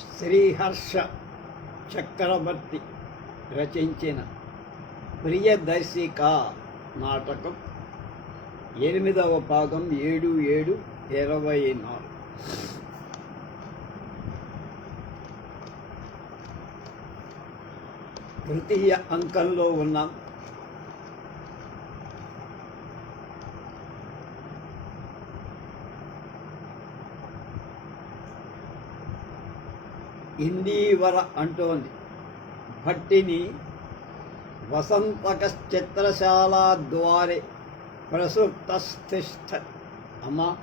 శ్రీహర్ష చక్రవర్తి రచించిన ప్రియదర్శిక నాటకం ఎనిమిదవ భాగం ఏడు ఏడు ఇరవై నాలుగు. తృతీయ అంకంలో ఉన్నాం ఇందీవర అంటోంది. భట్టిని వసంతక చిత్రశాల ద్వారే ప్రసుప్తస్థిష్ట అమ్మ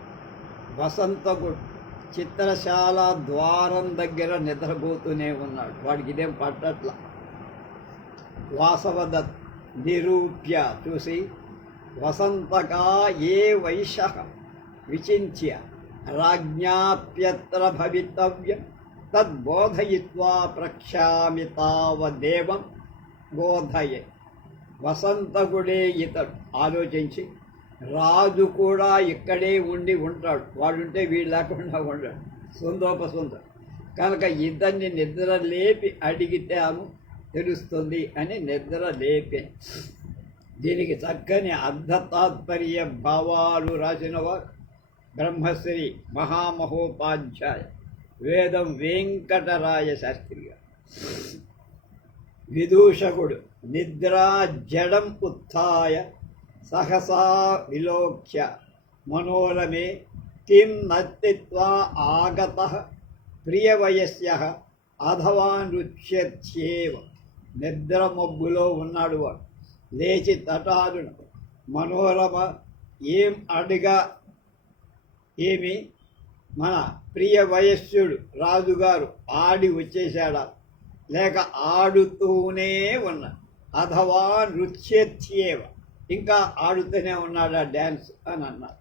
వసంతకు చిత్రశాల ద్వారం దగ్గర నిద్రపోతూనే ఉన్నాడు. వాడికి ఇదేం పట్టట్ల? వాసవదత్ నిరూప్య చూసి వసంతకా ఏ వైశ విచింత్య రాజ్ఞాప్యత్ర భవితవ్యం? తద్బోధయిత్వా ప్రఖ్యామి తావదేవం బోధయే. వసంతకుడే ఇతడు ఆలోచించి రాజు కూడా ఇక్కడే ఉండి ఉంటాడు. వాడుంటే వీడు లేకుండా ఉండడు. సుందోపసుందరు. కనుక ఇద్దరిని నిద్ర లేపి అడిగితేము తెలుస్తుంది అని నిద్ర లేపే దీనికి చక్కని అర్ధతాత్పర్య భావాలు రాసినవారు బ్రహ్మశ్రీ మహామహోపాధ్యాయ. వేదం వెంకటరాయ శాస్త్రి గారు విదూషకుడు నిద్రా జడం ఉత్య సహసా విలోక్య మనోరమే కిం నత్తిత్వా ఆగత ప్రియవయస్య అథవా నృత్యత్యేవ. నిద్ర మబ్బులో ఉన్నాడు వాడు. లేచి తటారును మనోరమ ఏం అడిగా ఏమి? మన ప్రియ వయస్సుడు రాజుగారు ఆడి వచ్చేసాడా లేక ఆడుతూనే ఉన్నా అథవా నృత్యేవ ఇంకా ఆడుతూనే ఉన్నాడా? డ్యాన్స్ అని అన్నారు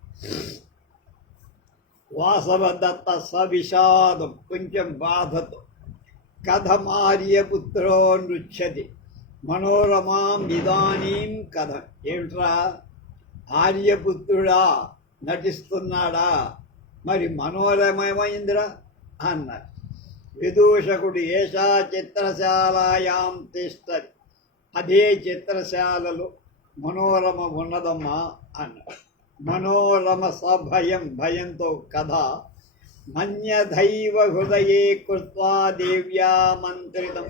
వాసవదత్త సవిషాదం కొంచెం బాధతో కథమార్యపుత్రో నృత్యతి మనోరమాం ఇదానీం కథ. ఏమిట్రా? ఆర్యపుత్రుడా నటిస్తున్నాడా? మరి మనోరమయమైందిరా అన్నారు. విదూషకుడు ఏషా చిత్రశాలయాం తిష్టది అదే చిత్రశాలలో మనోరమ ఉన్నదమ్మా అన్నారు మనోరమ సభయం భయంతో కథ మన్యధైవ హృదయే కృత్వా దేవ్యా మంత్రితం.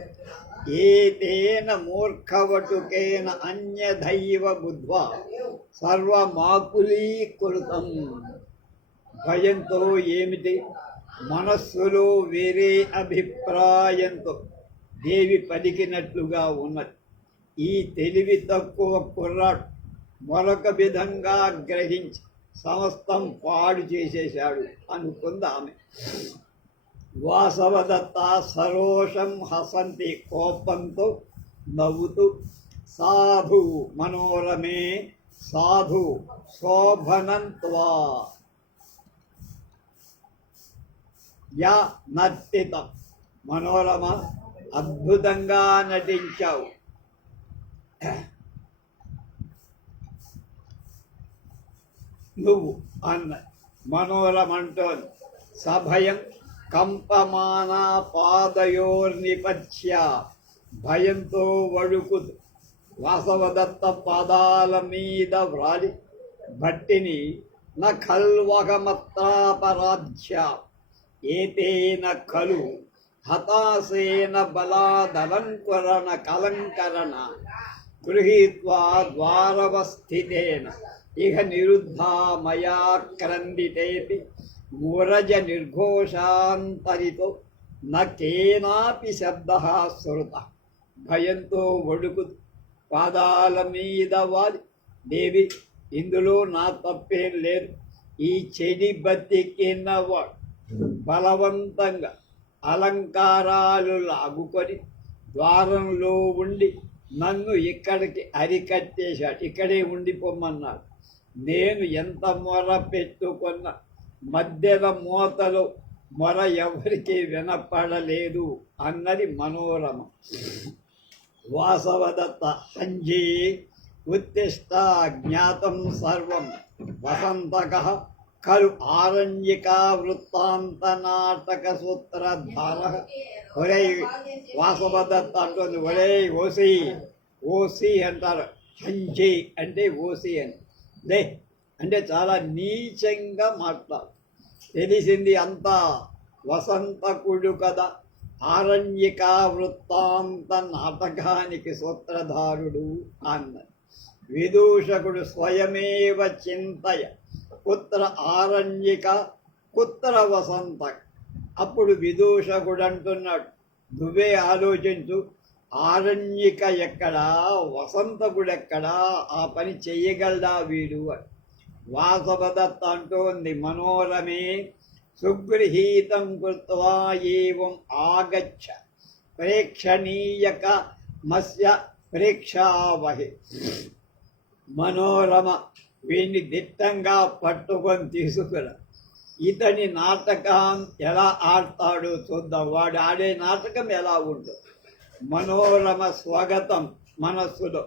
ఏతేన మూర్ఖవటుకేన అన్యధైవ బుద్ధ్వా. సర్వమాకులీకృతం. భయంతో ఏమిటి? మనస్సులో వేరే అభిప్రాయంతో దేవి పలికినట్లుగా ఉన్నది. ఈ తెలివి తక్కువ కుర్రాడు. మరొక విధంగా గ్రహించి సమస్తం పాడు చేసేశాడు అనుకుంది ఆమె వాసవదత్త సరోషం హసంతి కోపంతో నవ్వుతూ సాధు మనోరమే సాధు శోభనంత్వా. యా నర్తితం. మనోరమ అద్భుతంగా నటించావు. నువ్వు అన్న మనోరమంటో సభయం కంపమాన పాదయోర్నిపత్య భయంతో వణుకుతూ వాసవదత్త పాదాల మీద వ్రాలి. భట్టిని నఖల్వగమత్రాపరాధ్య ఏతేన ఖలు హతాసేన బలాదలంకరణ కలంకరణ గృహీత్వా ద్వారవస్థితేన. ఇహ నిరుద్ధా మయా క్రందితేపి మురజ నిర్ఘోషాంతరితో నేనాపి శబ్ద శృత భయంతో వణుకు పాదాల మీద వాలి. దేవి ఇందులో నా తప్పేం లేదు. ఈ చెడి బతికినవాడు బలవంతంగా అలంకారాలు లాగుకొని ద్వారంలో ఉండి నన్ను ఇక్కడికి అరికట్టేశాడు. ఇక్కడే ఉండిపోమన్నాడు. నేను ఎంత మొర పెట్టుకున్న మధ్యల మూతలో మొర ఎవరికి వినపడలేదు అన్నది మనోరమ. వాసవదత్త హంజీ ఉత్తిష్ట జ్ఞాతం సర్వం వసంతక ఖలు ఆరణ్యకా వృత్తాంత నాటక సూత్రధార ఒరే వాసవదత్త అంటుంది ఒరే ఓసి ఓసి అంటారు. హంచి అంటే ఓసి అని. లే అంటే చాలా నీచంగా మాట్లాడు. తెలిసింది అంతా వసంతకుడు కదా. ఆరణ్యకా వృత్తాంత నాటకానికి సూత్రధారుడు అన్నది. విదూషకుడు స్వయమేవ చింతయ? కుత్ర ఆరణ్యిక కుత్ర వసంత. అప్పుడు విదూషకుడు అంటున్నాడు నువ్వే ఆలోచించు ఆరణ్యిక ఎక్కడా వసంతకుడెక్కడా ఆ పని చెయ్యగలడా వీడు? అని. వాసవదత్త అంటోంది మనోరమే సుగృహీతం కృత్వా ఏం ఆగచ్చ ప్రేక్షణీయక మస్య ప్రేక్షావహి. మనోరమ వీణ్ణి దిట్టంగా పట్టుకొని తీసుకురా. ఇతని నాటకం ఎలా ఆడతాడో చూద్దాం. వాడు ఆడే నాటకం ఎలా ఉంటుంది మనోరమ స్వాగతం మనస్సులో.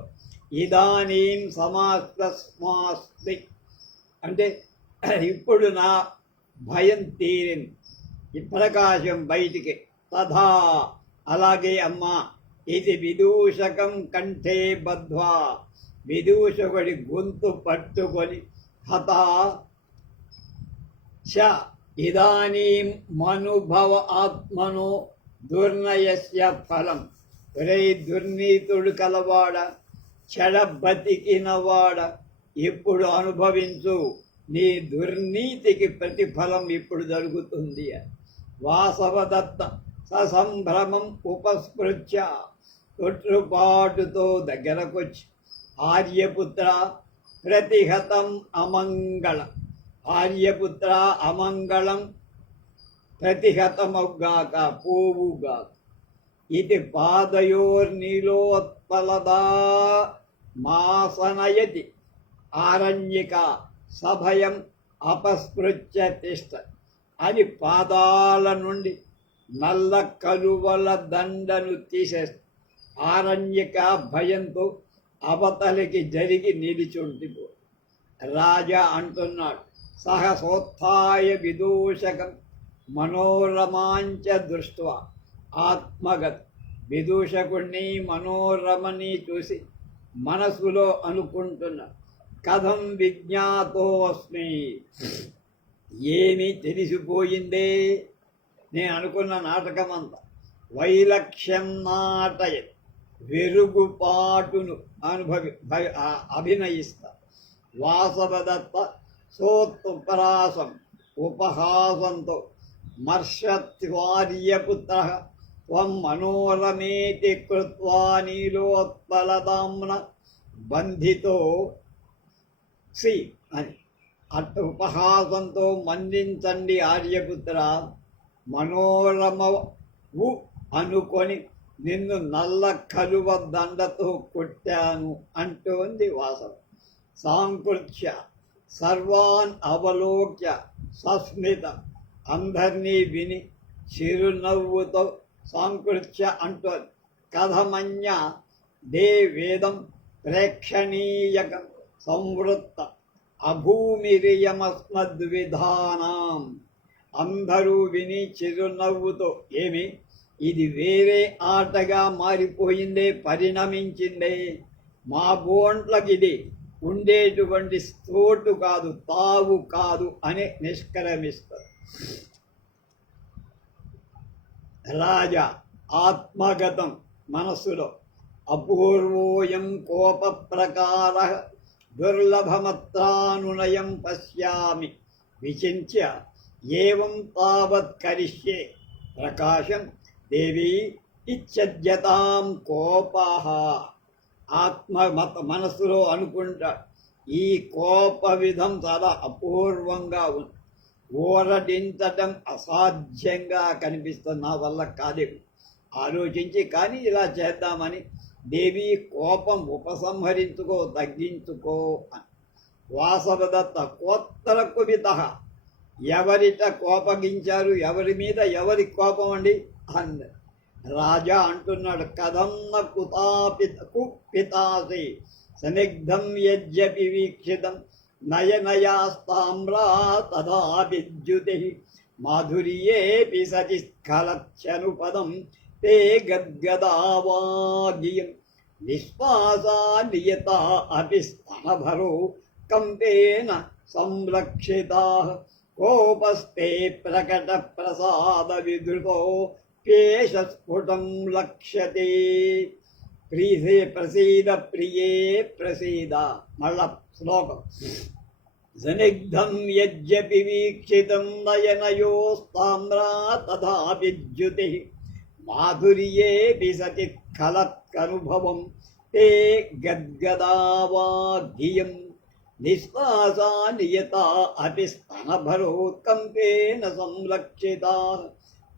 ఇదానీం సమాస్తస్మాస్తి అంటే ఇప్పుడు నా భయం తీరింది. ఈ ప్రకాశం బయటికి. తథా. అలాగే అమ్మా. ఇది విదూషకం కంఠే బద్ధ్వా. విదూషకుడి గొంతు పట్టుకొని హత చ ఇదానీం మనుభవ ఆత్మనో దుర్నయస్య ఫలం. రే దుర్నీతుడు కలవాడ చెడ బతికినవాడ ఇప్పుడు అనుభవించు నీ దుర్నీతికి ప్రతిఫలం ఇప్పుడు జరుగుతుంది వాసవదత్త ససంభ్రమం ఉపస్పృత్య తొట్టుపాటుతో దగ్గరకొచ్చి ఆర్యపుత్ర ప్రతిహతం అమంగళం. ఆర్యపుత్ర అమంగళం ప్రతిహతమౌగాక పోవుగాక. ఇది పాదయోర్నీలోత్పలదా మాసనయతి. ఆరణ్యక సభయం అపస్పృత్య తిష్ట. అని పాదాల నుండి నల్ల కలువల దండను తీసేస్తా. ఆరణ్యక భయంతో అవతలికి జరిగి నిలిచుండిపో రాజా అంటున్నాడు సహసోత్య విదూషకం మనోరమాంచ దృష్ట్వా. ఆత్మగత్ విదూషకుణ్ణి మనోరమని చూసి మనసులో అనుకుంటున్నా. కథం విజ్ఞాతోస్మి. ఏమి తెలిసిపోయిందే? నేను అనుకున్న నాటకం అంతా వైలక్ష్యం నాటయ వెరుగుపాటును అనుభవి భవి- ఆ- వాసవదత్త సోత్పరాసం ఉపహాసంతో మర్షత్వార్యపుత్ర త్వం మనోరమేతి కృత్వా నీలోత్పలదాంన బంధితో సి అని. అట్టు ఉపహాసంతో మందించండి ఆర్యపుత్ర మనోరమవు అనుకొని నిన్ను నల్ల కలువ దండతో కొట్టాను అంటోంది వాసవ. సాంకృత్య సర్వాన్ అవలోక్య సస్మిత అందరినీ విని చిరునవ్వుతో సాంకృత్య అంటోంది. కథమన్య దే వేదం ప్రేక్షణీయకం సంవృత్త అభూమిరియమస్మద్విధానాం. అందరూ విని చిరునవ్వుతో ఏమి? ఇది వేరే ఆటగా మారిపోయిందే పరిణమించిందే. మా బోంట్లకి ఇది ఉండేటువంటి తోటు కాదు తావు కాదు అని నిష్క్రమిస్తారు రాజా ఆత్మగతం మనస్సులో అపూర్వోయం కోప ప్రకార దుర్లభమత్రానునయం పశ్యామి. విచింత్య ఏం తావత్ కరిష్యే. ప్రకాశం దేవి ఇచ్చద్యతాం కోపహ ఆత్మ మత మనస్సులో అనుకుంటా ఈ కోప విధం చాలా అపూర్వంగా ఉంది ఊరటించటం అసాధ్యంగా కనిపిస్తుంది నా వల్ల కాదే. ఆలోచించి కానీ ఇలా చేద్దామని దేవి కోపం ఉపసంహరించుకో తగ్గించుకో అని వాసవదత్త కోత్తర కువిత ఎవరిట కోపగించారు ఎవరి మీద ఎవరి కోపం అండి? అన్నాడు రాజా అంటున్నాడు కథమ్మ కుతాపిత కుప్పితాసి సనిగ్ధం యజ్జపి వీక్షితం నయనయాస్తామ్రా తదా విద్యుతి. మాధుర్యేపి సతి స్ఖలక్షనుపదం తే గద్గదావాగియం. విశ్వాసా నియత అపి స్థనభరో కంపేన సంరక్షితా. కోపస్తే ప్రకట ప్రసాద విధృతో केशस्फुटं लक्ष्यते ప్రీసే ప్రసీద ప్రియే ప్రసీద. మళ్ళ శ్లోకం. సనిగ్ధం యజ్జపి వీక్షితం నయనయోస్తామ్రా తథా విద్యుతి. మాధుర్యేపి సతి ఖలత్కనుభవం తే గద్గదావాధియం నిశ్వాసా నియత అపి స్తనభరోత్కంపేన సంరక్షితా.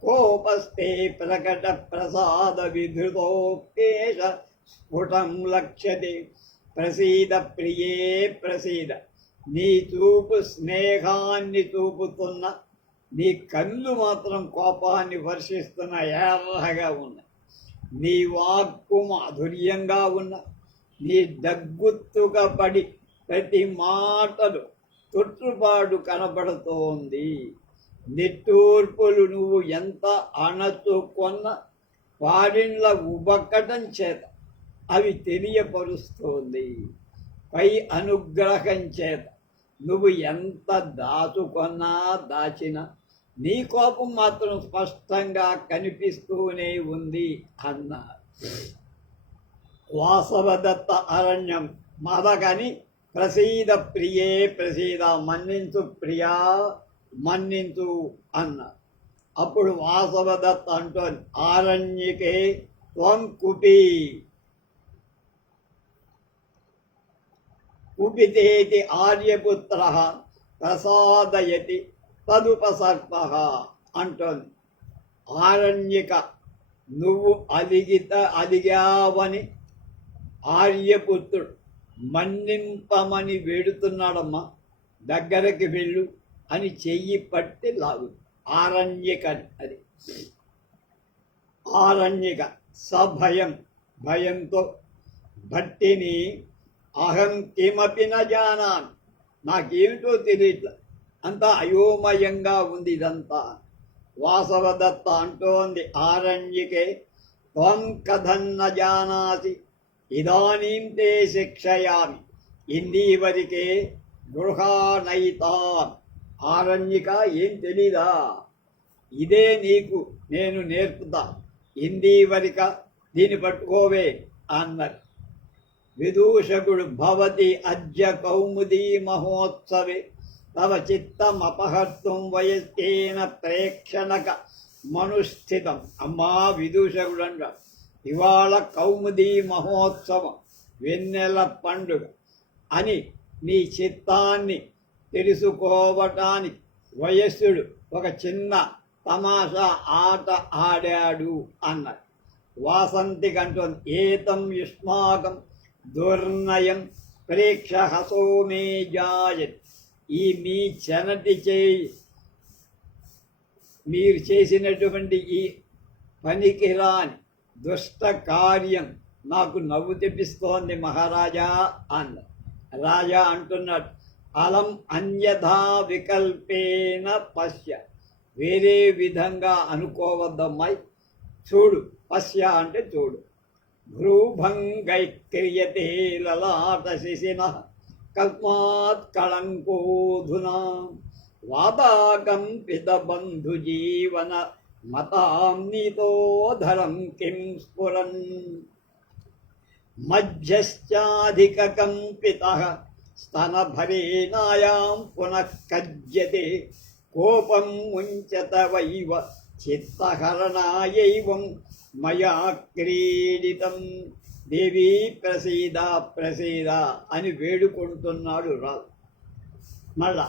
कोपस्ते प्रकटप्रसादविधृतोपेश स्फुटं लक्ष्यते ప్రసీద ప్రియే ప్రసీద నీ చూపు స్నేహాన్ని చూపుతున్న నీ కళ్ళు మాత్రం కోపాన్ని వర్షిస్తున్న ఎర్రగా ఉన్నాయి నీ వాక్కు మాధుర్యంగా ఉన్న నీ దగ్గుత్తుగా పడి ప్రతి మాటలు తొట్టుపాటు కనబడుతోంది నిట్టూర్పులు నువ్వు ఎంత అణచుకొన్న వారిన్ల ఉబక్కటం చేత అవి తెలియపరుస్తోంది. పై అనుగ్రహం చేత నువ్వు ఎంత దాచుకొన్నా దాచినా నీ కోపం మాత్రం స్పష్టంగా కనిపిస్తూనే ఉంది అన్న వాసవదత్త అరణ్యం మదగని ప్రసీద ప్రియే ప్రసీద మన్నించు ప్రియా మన్నించు అన్న. అప్పుడు వాసవదత్త అంటోంది ఆరణ్యకే త్వం కుపి కుపితేతి ఆర్యపుత్ర ప్రసాదయతి తదుపసర్ప అంటోంది ఆరణ్యక నువ్వు అలిగిత అలిగావని ఆర్యపుత్రుడు మన్నింపమని వేడుతున్నాడమ్మా. దగ్గరకి వెళ్ళు. అని చెయ్యి పట్టి లాగు. ఆరణ్యక అది. ఆరణ్యక. సభయం. భయంతో భట్టిని అహం కిమపి న జానాన్. నాకేమిటో తెలియట్లా అంతా అయోమయంగా ఉంది ఇదంతా. వాసవదత్త అంటోంది ఆరణ్యకే త్వం కథన్న జానాసి. ఇదానీం తే శిక్షయామి. ఇందీవరికే గృహానైతాన్ ఆరణ్యక ఏం తెలీదా? ఇదే నీకు నేను నేర్పుతా. హిందీ వరిక దీన్ని పట్టుకోవే అన్నారు. విదూషకుడు భవతి అద్య కౌముదీ మహోత్సవే. తవ చిత్తమపహర్తుం వయస్కేన ప్రేక్షణక మనుస్థితం అమ్మా విదూషకుడు అంట ఇవాళ కౌముదీ మహోత్సవం వెన్నెల పండుగ అని నీ చిత్తాన్ని తెలుసుకోవటానికి వయస్సుడు ఒక చిన్న తమాషా ఆట ఆడాడు అన్నాడు. వాసంతి కంటోంది. ఏతం యుష్మాకం దుర్నయం ప్రేక్ష హసోమే జాయన్ ఈ మీ చెనటి చేయి మీరు చేసినటువంటి ఈ పనికిరాని దుష్ట కార్యం నాకు నవ్వు తెప్పిస్తోంది మహారాజా అన్న రాజా అంటున్నాడు అలం అన్యథా వికల్పేన పశ్య. వేరే విధంగా అనుకోవద్దమ్మాయి. చూడు పశ్య అంటే చూడు. భ్రూభంగై క్రియతే లలాట శిశిన కస్మాత్ కళంకోధునా వాతాకంపిత బంధుజీవన మతాం నీతోధరం కిం స్ఫురన్. మధ్యశ్చాధికంపిత స్తనభరేణాయాం పునః కజ్యతే కోపం ముంచత వైవ చిత్తహరణాయైవం మయా క్రీడితం దేవీ ప్రసీద ప్రసీద అని వేడుకుంటున్నాడు రాజు। మళ్ళా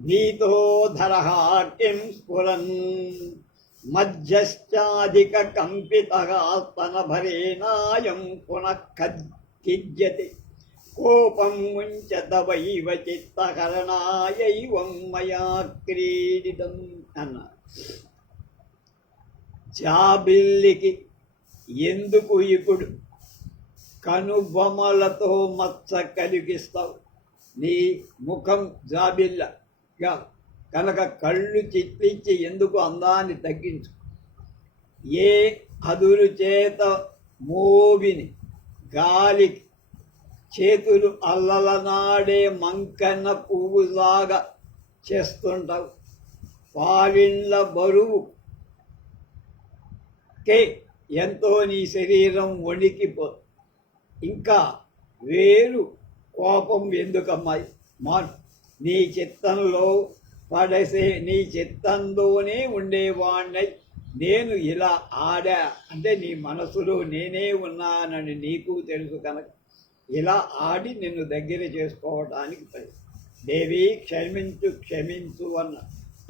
నీతో ధర కిం స్ఫురన్ మధ్యశ్చాధిక కంపిత స్తనభరేణాయం పునః కిజ్యతే కోపం ముంచత వైవ చిత్తకరణాయైవం మయా క్రీడితం అన్నారు జాబిల్లికి ఎందుకు ఇప్పుడు కనుబొమలతో మచ్చ కలిగిస్తావు నీ ముఖం జాబిల్లగా కనుక కళ్ళు చిట్లించి ఎందుకు అందాన్ని తగ్గించు? ఏ అదురు చేత మోవిని గాలికి చేతులు అల్లలనాడే మంకన్న పువ్వులాగా చేస్తుంటావు. పావిళ్ళ బరువు కే ఎంతో నీ శరీరం వణికిపో. ఇంకా వేరు కోపం ఎందుకమ్మాయి? మా నీ చిత్తంలో పడసే నీ చిత్తంలోనే ఉండేవాణ్ణై. నేను ఇలా ఆడా. అంటే నీ మనసులో నేనే ఉన్నానని నీకు తెలుసు కనుక. ఇలా ఆడి నిన్ను దగ్గర చేసుకోవటానికి ప్రయత్నం దేవి క్షమించు క్షమించు అన్న.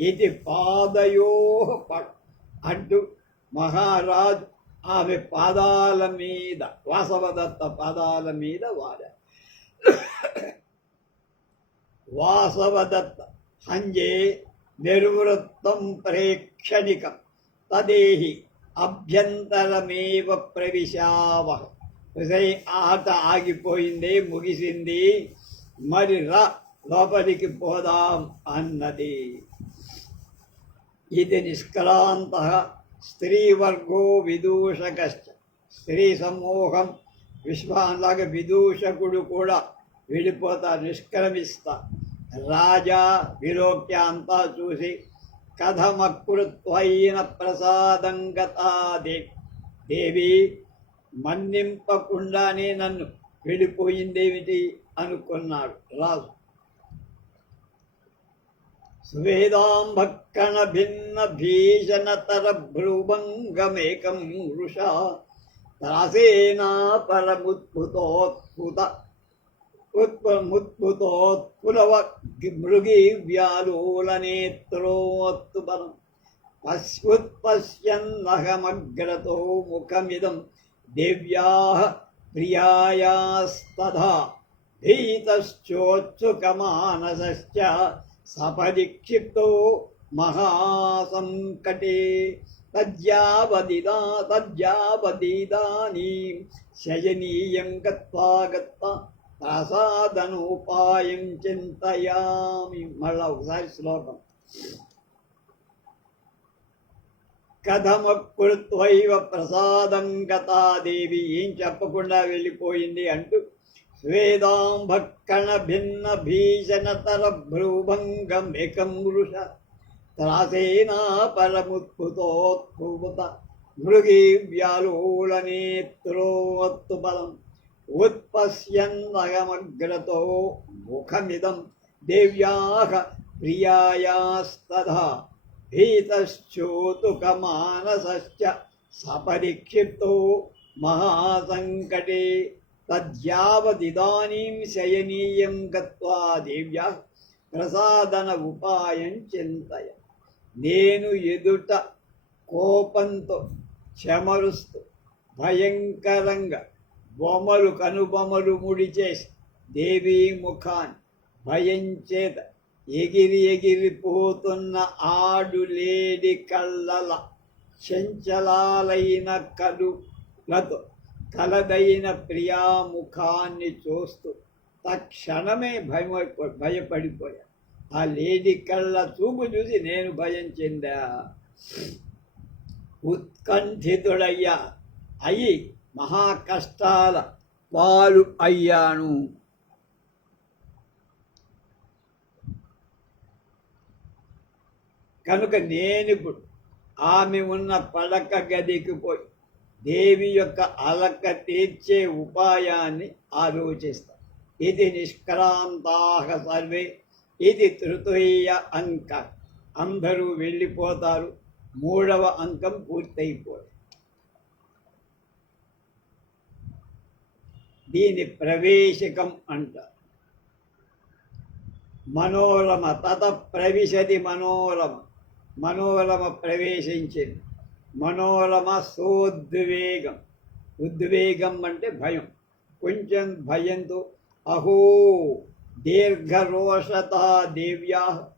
ఇది పాదయో ప- అంటూ మహారాజు ఆమె పాదాల మీద వాసవదత్త పాదాల మీద వాడారు వాసవదత్త హంజే నిర్వృత్తం ప్రేక్షణికం. తదేహి అభ్యంతరమేవ ప్రవిశావహ. ఆట ఆగిపోయింది ముగిసింది. మరి రా లోపలికి పోదాం అన్నది. ఇది నిష్క్రాంత స్త్రీవర్గో విదూషకశ్చ. స్త్రీ సమూహం విశ్వాలాగా విదూషకుడు కూడా వెళ్ళిపోతారు నిష్క్రమిస్తా. రాజా విలోక్య అంతా చూసి కథమకృత్వైన ప్రసాదం గతాదే. దేవి మన్నింపకుండానే నన్ను వెళ్ళిపోయిందేమిటి అనుకున్నాడు రాజు. స్వేదాంభక్కణ భిన్న భీషణతర భ్రుభంగమేకం వృషా త్రాసేనా పరముద్భుతోత్పుత ఉత్పముద్భుతోత్పులవ మృగి వ్యాలోలనేత్రోత్తుపరం పశ్యుత్పశ్యన్నహమగ్రతో ముఖమిదం దేవ్యాः ప్రియాయాస్తథా భీతశ్చోత్సుకమానసశ్చ సపరిక్షిప్తో మహాసంకటే తజ్యావదిదా తజ్యావదిదానీం శయనీయం గత్వా గత్వా ప్రసాదనోపాయం చింతయామి మళ్ళా ఒకసారి శ్లోకం కథమకృత్వైవ ప్రసాదం గతాదేవి ఏం చెప్పకుండా వెళ్ళిపోయింది అంటూ స్వేదాంభక్కణ భిన్న భీషణతర భ్రూభంగం ఏకం వృష త్రాసేనా పరముత్పుతోత్పుత మృగి బలం ఉత్పశ్యన్నగమగ్రతో ముఖమిదం దేవ్యాహ ప్రియాయాస్తథా భీతశ్చోతుకమానసశ్చ సపరిక్షిప్తో మహాసంకటే తద్యావదిదానీం శయనీయం గత్వా దేవ్యా ప్రసాదన ఉపాయం చింతయ నేను ఎదుట కోపంతో చెమరుస్తూ భయంకరంగా బొమ్మలు కనుబొమ్మలు ముడిచేసి దేవీ ముఖాన్ని భయం చేత ఎగిరి ఎగిరిపోతున్న ఆడు లేడి కళ్ళల చంచలాలైన కలులతో కలదైన ప్రియాముఖాన్ని చూస్తూ తక్షణమే భయమై భయపడిపోయా. ఆ లేడి కళ్ళ చూపు చూసి నేను భయం చెందా? ఉత్కంఠితుడయ్యా. అయి మహాకష్టాల పాలు అయ్యాను. కనుక నేనిప్పుడు ఆమె ఉన్న పడక గదికి పోయి దేవి యొక్క అలక తీర్చే ఉపాయాన్ని ఆలోచిస్తా. ఇది నిష్క్రాంతాహ సర్వే ఇది తృతీయ అంక. అందరూ వెళ్ళిపోతారు మూడవ అంకం పూర్తయిపోయింది దీని ప్రవేశకం అంటారు మనోరమ తత ప్రవిశతి మనోరమ. మనోలమ ప్రవేశించింది. మనోలమ సోద్వేగం ఉద్వేగం అంటే భయం. కొంచెం భయంతో అహో దీర్ఘరోషత దేవ్యా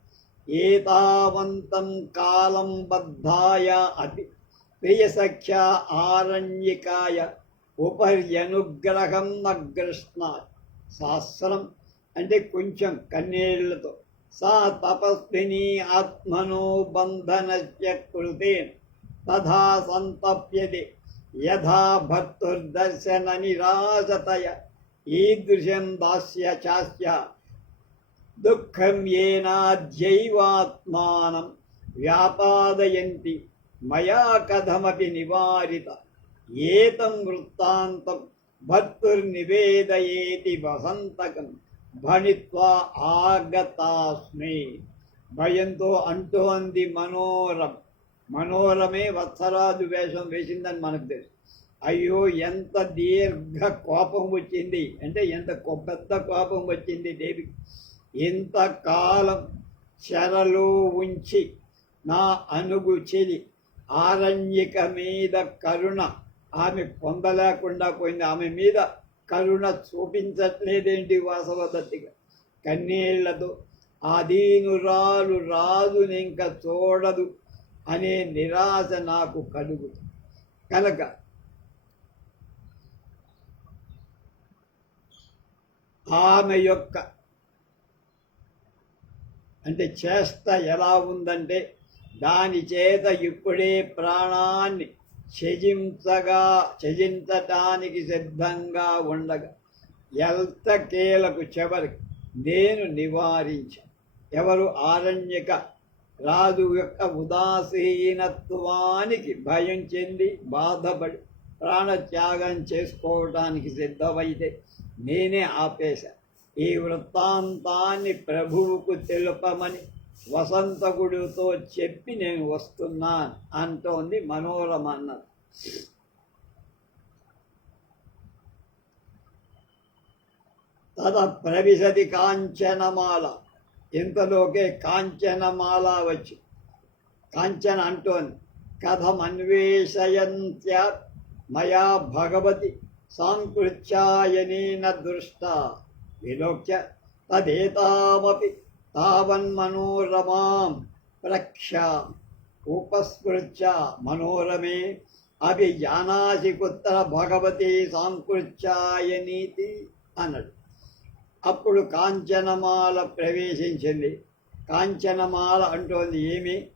ఏతావంతం కాలం బద్ధాయ అతి ప్రియసఖ్య ఆరణ్యకాయ ఉపర్యనుగ్రహం అగ్రష్ణాత్ శాస్త్రం అంటే కొంచెం కన్నీళ్ళతో. సా తపస్విని ఆత్మనో బంధనస్య కృతే తథా సంతప్యతే యథా భర్తుర్దర్శన నిరాశతయ ఈదృశం దాస్య చాస్య దుఃఖం ఏనాద్యైవాత్మానం వ్యాపాదయంతి మయా కథమపి నివారిత ఏతం వృత్తాంతం భర్తుర్నివేదయేతి వసంతకం భణిత్వా ఆగతాస్మి భయంతో అంటోంది మనోరం మనోరమే వత్సరాజు వేషం వేసిందని మనకు తెలుసు అయ్యో ఎంత దీర్ఘ కోపం వచ్చింది అంటే ఎంత పెద్ద కోపం వచ్చింది దేవికి ఇంతకాలం చెరలో ఉంచి నా అనుగు చెలి ఆరణ్యక మీద కరుణ ఆమె పొందలేకుండా పోయింది ఆమె మీద కరుణ చూపించట్లేదేంటి వాసవదత్తిగా కన్నీళ్ళతో అదీనురాలు రాజుని ఇంక చూడదు అనే నిరాశ నాకు కలుగు కనుక ఆమె యొక్క అంటే చేష్ట ఎలా ఉందంటే దాని చేత ఇప్పుడే ప్రాణాన్ని చెజింతగా చెజింతటానికి సిద్ధంగా ఉండగా ఎల్తకేలకు చివరికి నేను నివారించ. ఎవరు ఆరణ్యక రాజు యొక్క ఉదాసీనత్వానికి భయం చెంది బాధపడి ప్రాణత్యాగం చేసుకోవటానికి సిద్ధమైతే నేనే ఆపేశా. ఈ వృత్తాంతాన్ని ప్రభువుకు తెలుపమని వసంతకుడితో చెప్పి నేను వస్తున్నాను అంటోంది మనోరమ అన్నది. తద ప్రవిశతి కాంచనమాల. ఇంతలోకే కాంచనమాల వచ్చి కాంచన అంటోంది కథమన్వేషయంత్య మయా భగవతి సాంకృత్యాయనేన దృష్ట. విలోక్య తదేతామపి తావన్మనోరమాం ప్రక్ష ఉపస్మృత్య మనోరమే అవి కుత్తర భగవతి సాంకృత్యాయనీతి అన్నాడు అప్పుడు కాంచనమాల ప్రవేశించింది. కాంచనమాల అంటోంది ఏమి?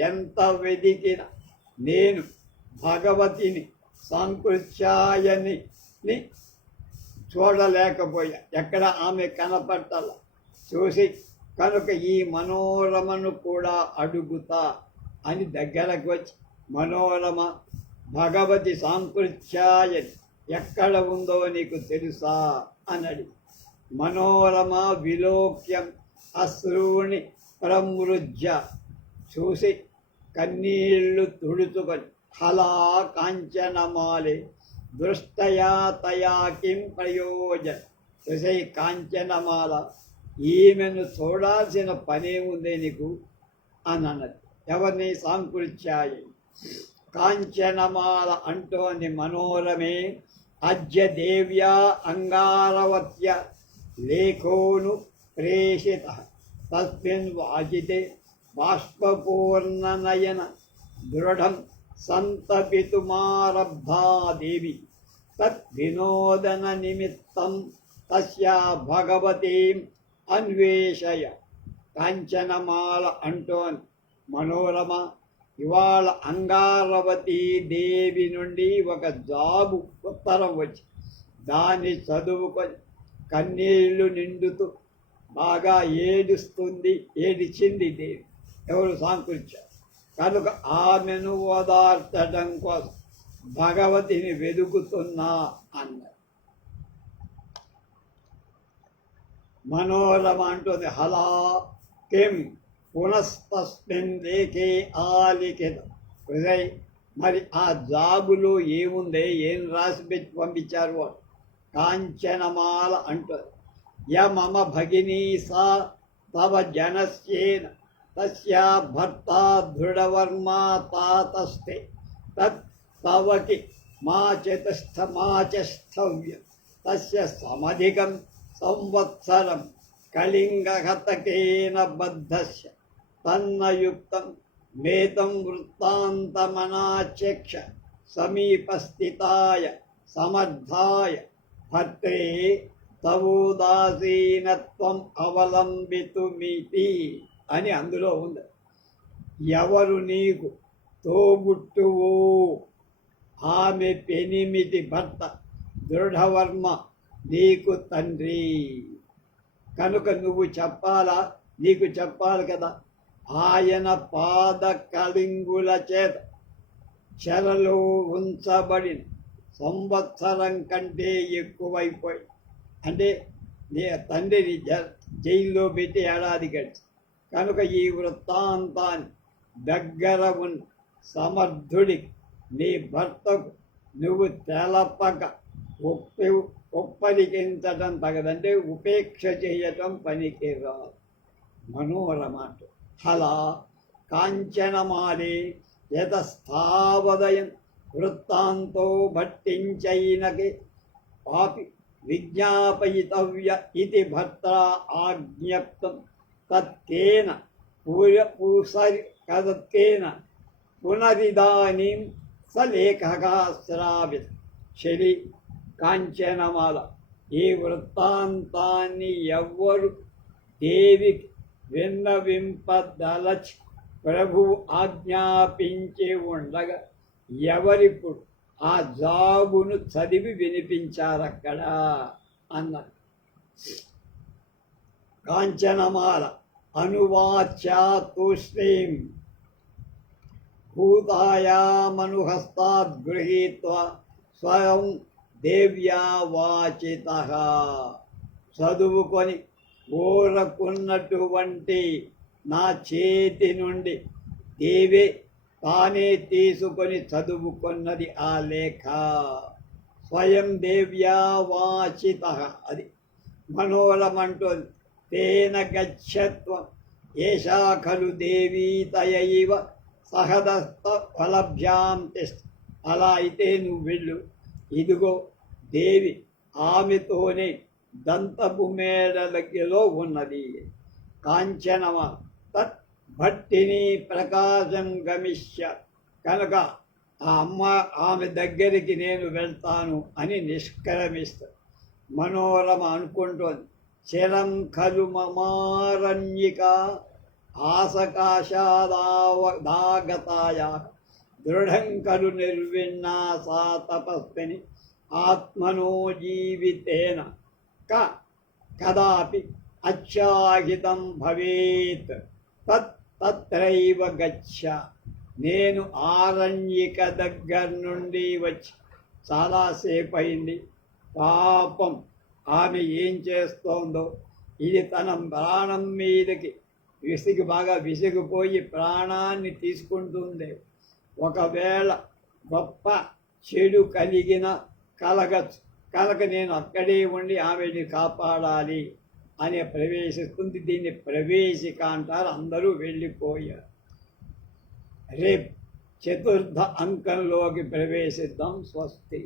ఎంత వెదికిన నేను భగవతిని సాంకృత్యాయని చూడలేకపోయా. ఎక్కడ ఆమె కనపట్టాల చూసి కనుక ఈ మనోరమను కూడా అడుగుతా అని దగ్గరకు వచ్చి మనోరమ భగవతి సాంకృత్యాయ ఎక్కడ ఉందో నీకు తెలుసా? అనడి. మనోరమ విలోక్యం అశ్రూణి ప్రమృజ్య. చూసి కన్నీళ్ళు తుడుచుకొని హలా కాంచనమాలి దృష్టయా తయా కిం ప్రయోజన చూసే కాంచనమాల ఈమెను చూడాల్సిన పనేముంది నీకు? అని అన్నది. ఎవరిని సాంకృత్యాయి కాంచనమాల అంటోని మనోరమే. అద్య దేవ్యా అంగారవత్య లేఖోను ప్రేషిత. తస్మిన్ వాజితే బాష్పూర్ణనయన దృఢం సంతపితుమారబ్ధాదేవి. తద్వినోదన నిమిత్తం తస్యా భగవతీం అన్వేషయ. కాంచనమాల అంటోన్ మనోరమ. ఇవాళ అంగారవతి దేవి నుండి ఒక జాబు ఉత్తరం వచ్చి దాన్ని చదువుకొని కన్నీళ్ళు నిండుతూ బాగా ఏడుస్తుంది ఏడిచింది దేవి. ఎవరు సాంకృత్యారు కనుక ఆమెను ఓదార్చడం కోసం భగవతిని వెదుకుతున్నా అన్నారు మనోరమ అంటుంది హలా కిం పునస్తస్మిన్ లేఖే ఆలిఖిత. హృదయ్ మరి ఆ జాబులో ఏముంది? ఏం రాసి పెట్టి పంపించారు వాడు? కాంచనమాల అంటుంది. య మమ భగినీ సా తవ జనస్యేన. తస్యా భర్త దృఢవర్మ తాతస్తే. తత్ తవకి మా చతుస్థ మా చస్థవ్యం తస్య సమధికం సంవత్సరం కళింగహతకేన బద్ధస్య తన్నయుక్తం మేతం వృత్తాంతమనాచక్ష సమీపస్థితాయ సమర్థాయ భర్తే తవోదాసీనత్వం అవలంబితుమితి అని అందులో ఉంది. ఎవరు నీకు తోబుట్టువో? ఆమె పెనిమిటి భర్త దృఢవర్మ నీకు తండ్రి. కనుక నువ్వు చెప్పాలా? నీకు చెప్పాలి కదా. ఆయన పాద కలింగుల చేత చెరలో ఉంచబడిన సంవత్సరం కంటే ఎక్కువైపోయి అంటే నీ తండ్రిని జ- జైల్లో పెట్టి ఏడాది గడిచి కనుక ఈ వృత్తాంతాన్ని దగ్గర ఉన్న సమర్థుడి నీ భర్తకు నువ్వు తెలపక ఒప్పి ఒప్పలికించటం తగదంటే ఉపేక్ష చేయటం పనికి రాదు మనోరమాట. అలా కాంచనమాలి యతస్థావదయం వృత్తాంతో భట్టించైనకి పాపి విజ్ఞాపయితవ్య ఇది భర్త ఆజ్ఞప్తం. తత్తేన పూర పూసరి కదత్తేన పునరిదానీం సలేఖగా శ్రావిత శరీ కాంచనమాల. ఈ వృత్తాంతాన్ని ఎవ్వరు దేవి విన్నవింపదలచి ప్రభువు ఆజ్ఞాపించి ఉండగా ఎవరిప్పుడు ఆ జాబును చదివి వినిపించారక్కడ? అన్నారు కాంచనమాల అనువాచ్యా తూష్ణీం భూతాయామనుహస్తాద్ గృహీత్వ స్వయం దేవ్యావాచిత. చదువుకొని ఊరకున్నటువంటి నా చేతి నుండి దేవే తానే తీసుకొని చదువుకున్నది ఆ లేఖ. స్వయం దేవ్యావాచిత. అది మనోరమంటోంది. తేన గచ్చత్వం. ఏషా ఖలు దేవీ తయైవ సహదస్త ఫలభ్యాం తిష్ట. అలా అయితే నువ్వు వెళ్ళు. ఇదిగో దేవి ఆమెతోనే దంతపు మేడలకిలో ఉన్నది. కాంచనమ తత్ భట్టిని ప్రకాశం గమిష్య. కనుక ఆ అమ్మ ఆమె దగ్గరికి నేను వెళ్తాను అని నిష్క్రమిస్తా మనోరమ అనుకుంటోంది. చిరం ఖలు మమారణ్యిక ఆసకాశాదాగతాయ దృఢం ఖలు నిర్విన్నా సా తపస్విని ఆత్మనో జీవితేన క కదాపి అత్యాహితం భవేత్ తత్ తత్రైవ గచ్చ నేను ఆరణ్యిక దగ్గర నుండి వచ్చి చాలాసేపు అయింది పాపం. ఆమె ఏం చేస్తోందో ఇది తన ప్రాణం మీదకి విసిగి బాగా విసిగిపోయి ప్రాణాన్ని తీసుకుంటుంది ఒకవేళ గొప్ప చెడు కలిగిన కలగ కలక నేను అక్కడే ఉండి ఆమెని కాపాడాలి అనే ప్రవేశిస్తుంది దీన్ని ప్రవేశిక అంటారు అందరూ వెళ్ళిపోయారు. రేపు చతుర్థ అంకంలోకి ప్రవేశిద్దాం స్వస్తి.